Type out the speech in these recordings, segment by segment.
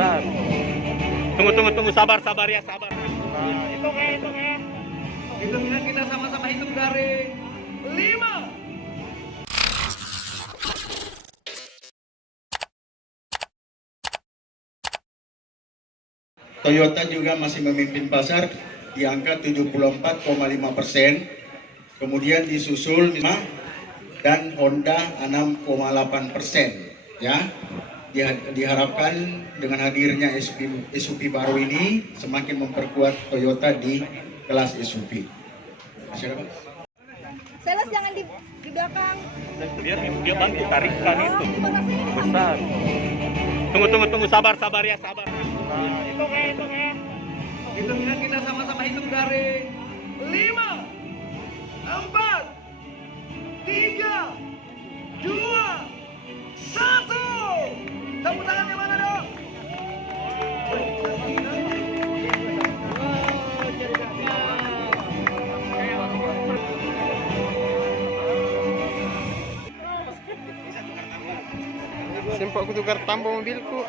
besar. Tunggu, sabar ya, sabar. Hitung ya. Hitungnya kita sama-sama hitung dari 5. Toyota juga masih memimpin pasar di angka 74,5%, kemudian disusul dan Honda 6,8%. Ya, diharapkan dengan hadirnya SUV baru ini semakin memperkuat Toyota di kelas SUV. Sales jangan di belakang. Biar dia bantu tarikan itu besar. Tunggu, sabar ya, sabar. Hitung ya. Hitungnya kita sama-sama hitung dari 5, 4, 3, 2, 1. Tepuk tangan yang mana dong? Sempat aku tukar tampung mobilku.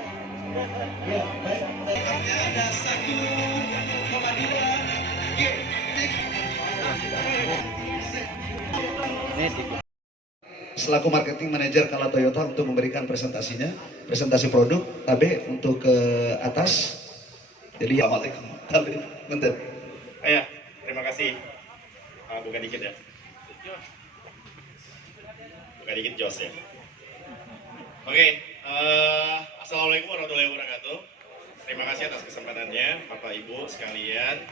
Selaku marketing manager Kala Toyota untuk memberikan presentasi produk Tabe untuk ke atas. Jadi assalamualaikum. Bentar. Ayah, terima kasih. Buka dikit ya. Buka dikit Jos ya. Oke, assalamualaikum warahmatullahi wabarakatuh. Terima kasih atas kesempatannya, Bapak Ibu sekalian,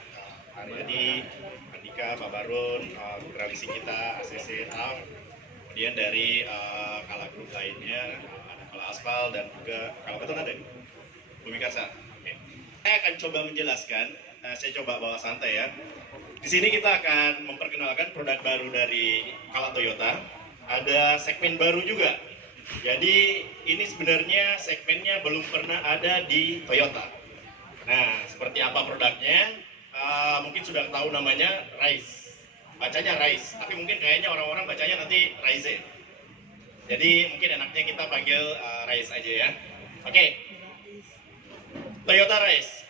Adi, Andika, Pak Barun, putra leasing kita, ACC Al, kemudian dari Kala Group lainnya, ada Kala Aspal dan juga Kala Beton ada Bumi Karsa. Oke. Saya akan coba menjelaskan, saya coba bawa santai ya. Di sini kita akan memperkenalkan produk baru dari Kala Toyota. Ada segmen baru juga. Jadi ini sebenarnya segmennya belum pernah ada di Toyota. Nah, seperti apa produknya? Mungkin sudah tahu namanya Rise. Bacanya Rise, tapi mungkin kayaknya orang-orang bacanya nanti Rise. Jadi mungkin enaknya kita panggil Rise aja ya. Oke. Toyota Rise.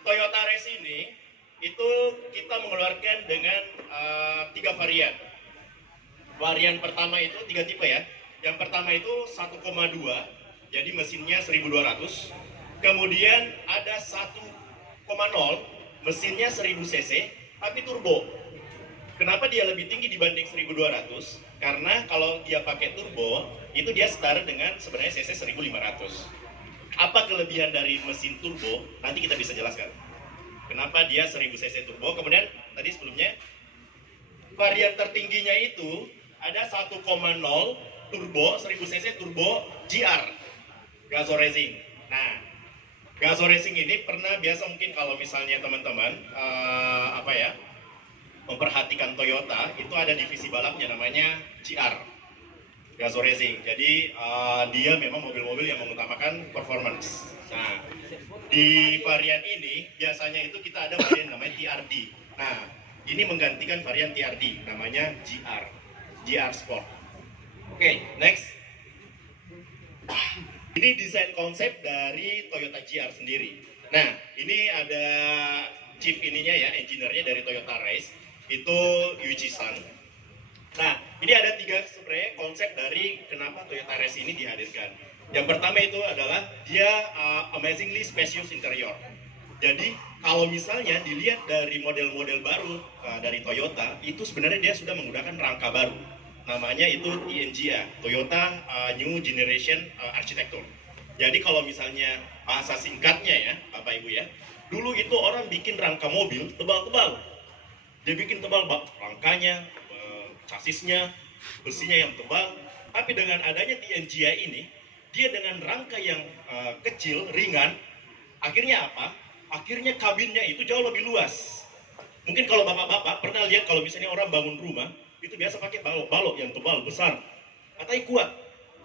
Toyota Rise ini itu kita mengeluarkan dengan 3 varian. Varian pertama itu 3 tipe ya. Yang pertama itu 1,2, jadi mesinnya 1200. Kemudian ada 1,0, mesinnya 1000 cc, tapi turbo. Kenapa dia lebih tinggi dibanding 1200? Karena kalau dia pakai turbo, itu dia setara dengan sebenarnya cc 1500. Apa kelebihan dari mesin turbo? Nanti kita bisa jelaskan. Kenapa dia 1000 cc turbo? Kemudian tadi sebelumnya, varian tertingginya itu ada 1,0 turbo 1000 cc turbo GR Gaso Racing. Nah, Gaso Racing ini pernah biasa mungkin kalau misalnya teman-teman memperhatikan Toyota, itu ada divisi balapnya namanya GR Gaso Racing. Jadi dia memang mobil-mobil yang mengutamakan performance. Nah, di varian ini biasanya itu kita ada varian namanya TRD. Nah, ini menggantikan varian TRD namanya GR Sport. Oke, next. Ini desain konsep dari Toyota GR sendiri. Nah, ini ada chief ininya ya, engineer-nya dari Toyota Race, itu Yuji-san. Nah, ini ada 3 sebenarnya konsep dari kenapa Toyota Race ini dihadirkan. Yang pertama itu adalah dia amazingly spacious interior. Jadi, kalau misalnya dilihat dari model-model baru dari Toyota, itu sebenarnya dia sudah menggunakan rangka baru. Namanya itu TNGA, Toyota New Generation Architecture. Jadi kalau misalnya bahasa singkatnya ya, Bapak Ibu ya, dulu itu orang bikin rangka mobil tebal-tebal. Dia bikin tebal rangkanya, chassisnya, besinya yang tebal. Tapi dengan adanya TNGA ini, dia dengan rangka yang kecil, ringan, akhirnya apa? Akhirnya kabinnya itu jauh lebih luas. Mungkin kalau bapak-bapak pernah lihat kalau misalnya orang bangun rumah, itu biasa pakai balok-balok yang tebal, besar, katanya kuat.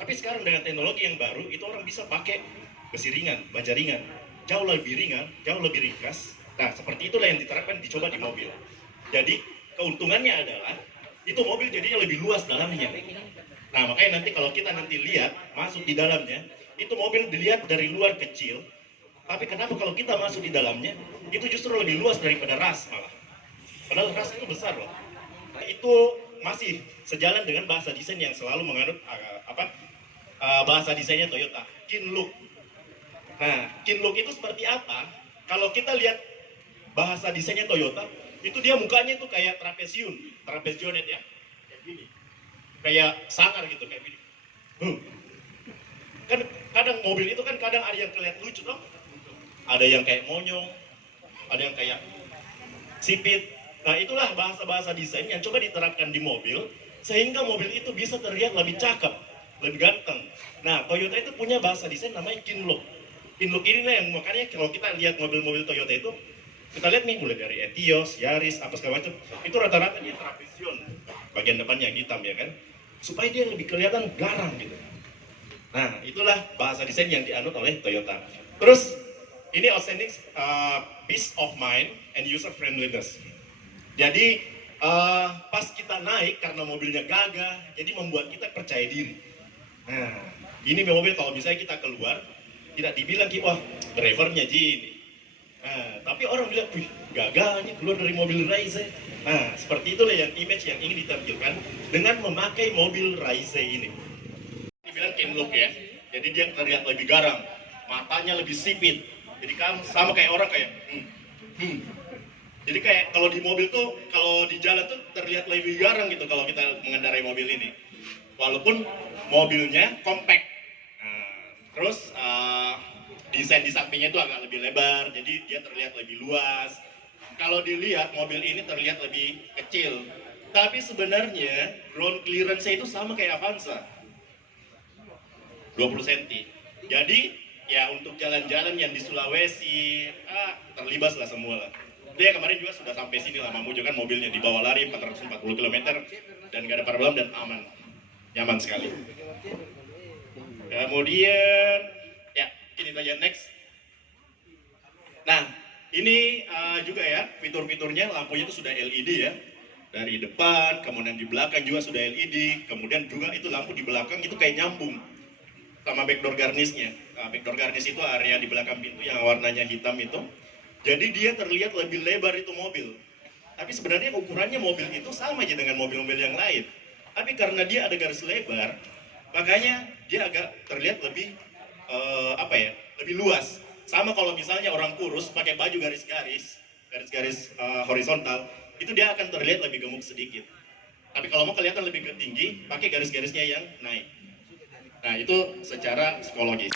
Tapi sekarang dengan teknologi yang baru, itu orang bisa pakai besi ringan, baja ringan, jauh lebih ringan, jauh lebih ringkas. Nah, seperti itulah yang diterapkan, dicoba di mobil. Jadi, keuntungannya adalah, itu mobil jadinya lebih luas dalamnya. Nah, makanya nanti kalau kita nanti lihat masuk di dalamnya, itu mobil dilihat dari luar kecil, tapi kenapa kalau kita masuk di dalamnya, itu justru lebih luas daripada ras malah. Padahal ras itu besar loh. Nah, itu masih sejalan dengan bahasa desain yang selalu menganut bahasa desainnya Toyota, Kin Look. Nah, Kin Look itu seperti apa? Kalau kita lihat bahasa desainnya Toyota, itu dia mukanya itu kayak trapeziunet ya, kayak gini, kayak sangar gitu, kayak gini. Kan kadang mobil itu kan kadang ada yang kelihatan lucu dong, ada yang kayak monyong, ada yang kayak sipit. Nah, itulah bahasa-bahasa desain yang coba diterapkan di mobil, sehingga mobil itu bisa terlihat lebih cakep, lebih ganteng. Nah, Toyota itu punya bahasa desain namanya Kin Look. Kin Look ini yang makanya kalau kita lihat mobil-mobil Toyota itu, kita lihat nih mulai dari Etios, Yaris, apa segala macam, itu rata-rata dia trapezion, bagian depannya yang hitam ya kan, supaya dia lebih kelihatan garang gitu. Nah, itulah bahasa desain yang dianut oleh Toyota. Terus ini outstanding peace of mind and user friendliness. Jadi pas kita naik karena mobilnya gagah, jadi membuat kita percaya diri. Nah, ini mobil kalau misalnya kita keluar, tidak dibilang wah drivernya gini. Nah, tapi orang bilang, wih gagahnya keluar dari mobil Raize. Nah, seperti itulah yang image yang ingin ditampilkan dengan memakai mobil Raize ini. Dibilang Kin Look ya, jadi dia terlihat lebih garang, matanya lebih sipit. Jadi kan sama kayak orang kayak Jadi kayak kalau di mobil tuh, kalau di jalan tuh terlihat lebih garang gitu kalau kita mengendarai mobil ini. Walaupun mobilnya compact. Nah, terus desain di sampingnya itu agak lebih lebar, jadi dia terlihat lebih luas. Kalau dilihat mobil ini terlihat lebih kecil, tapi sebenarnya ground clearance-nya itu sama kayak Avanza, 20 cm. Jadi ya untuk jalan-jalan yang di Sulawesi, terlibas lah semua lah. Dia kemarin juga sudah sampai sini lah, Mamuju kan mobilnya dibawa lari 440 km dan gak ada problem dan aman, nyaman sekali. Kemudian ya ini saja next. Nah ini juga ya fitur-fiturnya, lampunya itu sudah LED ya, dari depan, kemudian di belakang juga sudah LED, kemudian juga itu lampu di belakang itu kayak nyambung sama backdoor garnisnya. Backdoor garnish itu area di belakang pintu yang warnanya hitam itu. Jadi dia terlihat lebih lebar itu mobil. Tapi sebenarnya ukurannya mobil itu sama aja dengan mobil-mobil yang lain. Tapi karena dia ada garis lebar, makanya dia agak terlihat lebih lebih luas. Sama kalau misalnya orang kurus pakai baju garis-garis horizontal, itu dia akan terlihat lebih gemuk sedikit. Tapi kalau mau kelihatan lebih tinggi, pakai garis-garisnya yang naik. Nah, itu secara psikologis.